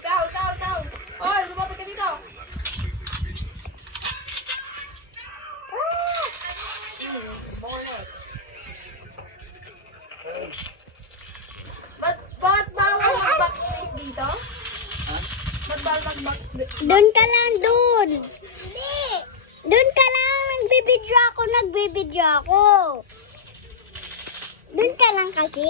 Ikaw. Hoy, lumapit ka dito. Bakit bawal mag-backspace dito? Ba't bawal mag-backspace? Doon ka lang, doon. Hindi. Doon ka lang, nagbibidyo ako. Doon ka lang kasi.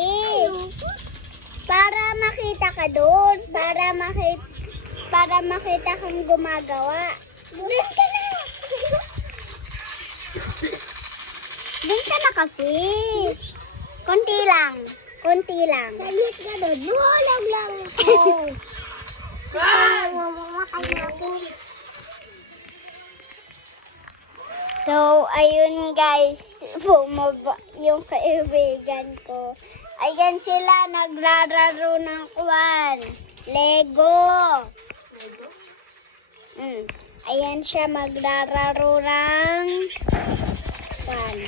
Para makita ka doon. Para makita kang gumagawa. Doon ka na. Doon ka na kasi. Konti lang. Salit ka doon. Bulang lang ako. So, ayun guys, yung kaibigan ko. Ayan sila, naglalaro ng kwan. Lego. Ayan siya, maglalaro ng kwan.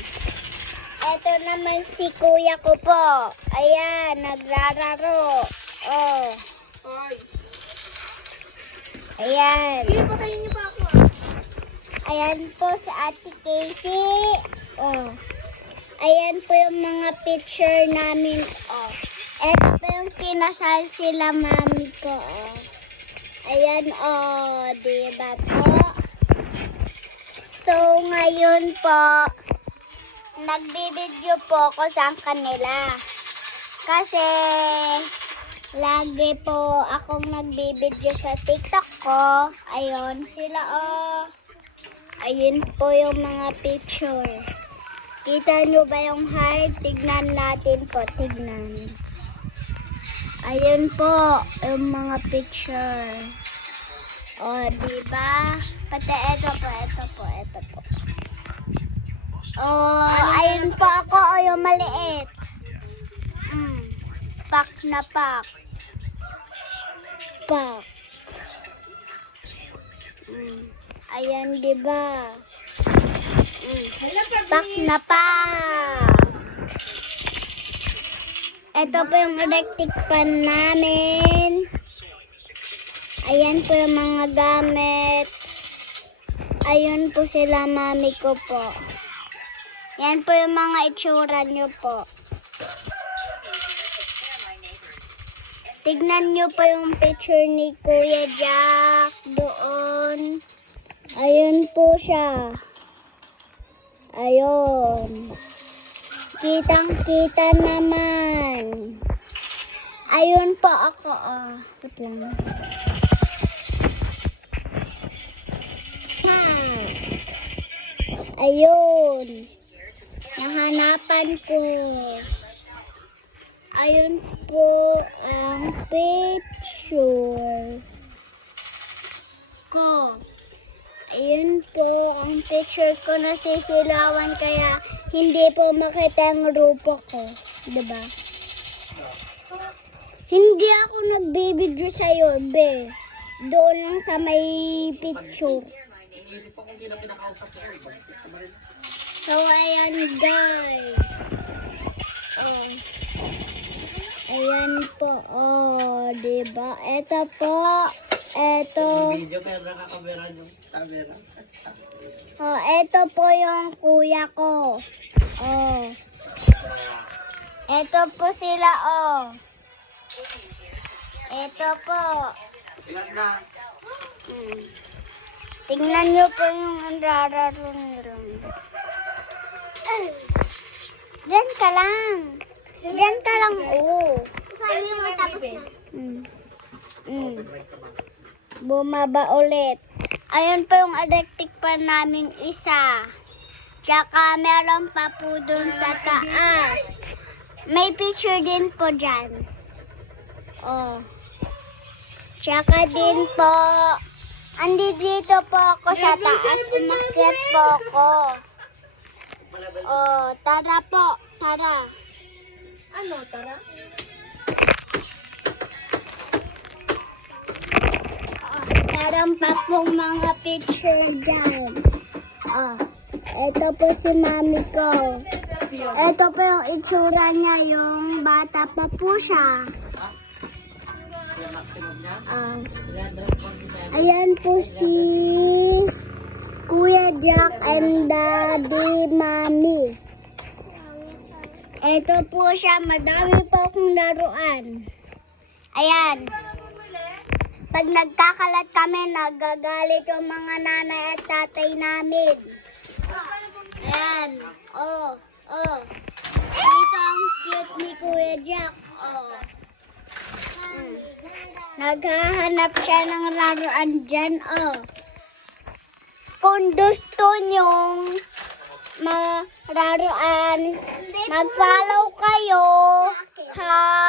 Ito naman si kuya ko po. Ayan, naglalaro. Oh. Hoy. Ayan. Sige, patayin niyo pa ako. Ayan po si Ate Casey. Oh. Ayan po yung mga picture namin. Oh. Ito po yung kinasal sila mami ko. Oh. Ayan, oh. Diba po? So, ngayon po, nagbibideo po ako sa kanila. Kasi, lagi po akong nagbibideo sa TikTok ko. Ayun, sila oh. Ayun po yung mga picture. Kita nyo ba yung heart? Tignan natin po, tignan. Ayun po, yung mga picture. O, diba? Pati ito po. O, ayun po ako, o yung maliit. Pak na pak. Pak. Ayan, diba? Pak na pak. Ito po yung electric pan namin. Ayan po yung mga gamit. Ayun po sila mami ko po. Yan po yung mga itsura nyo po. Tignan nyo po yung picture ni Kuya Jack doon. Ayun po siya. Ayun. Kitang-kita naman. Ayun po ako. Wait lang. Ayun. Nahanapan ko. Ayun po ang picture ko. Ayun po ang picture ko, nasisilawan kaya hindi po makita ang grupo ko. Diba? Hindi ako nagbibideo sa'yo, be. Doon lang sa may picture. So, ayan guys. Oh. Ayan po, oh, diba? Ito po, ito. Video pero nakakamera yung camera. Oh, ito po yung kuya ko. Oh. Ito po sila, oh. Ito po. Ilan na? Tingnan nyo po yung rararo nila. Diyan ka lang. Diyan ka lang, oh. Sabi mo tapos na. Bumaba ulit. Ayun po yung electric pan namin isa. Tsaka meron pa po dun sa taas. May picture din po dyan. Oh. Tsaka din po, dito po ako sa taas. Umakyat po ako. Oh, tara po. Tara. Ano, tara? Meron pa pong mga picture dyan. Ito po si mami ko. Ito po yung itsura niya, yung bata pa po siya. Yung maximum niya. 347. Ayan po si Kuya Jack and Daddy Mami. Ito po siya, madami po akong laruan. Ayan. Pag nagkakalat kami, nagagalit yung mga nanay at tatay namin. Ayan. Oh. Dito ang cute ni Kuya Jack. Oh. Naghahanap siya ng laruan dyan. Oh. Kung gusto nyong malaruan, mag-follow kayo. Ha?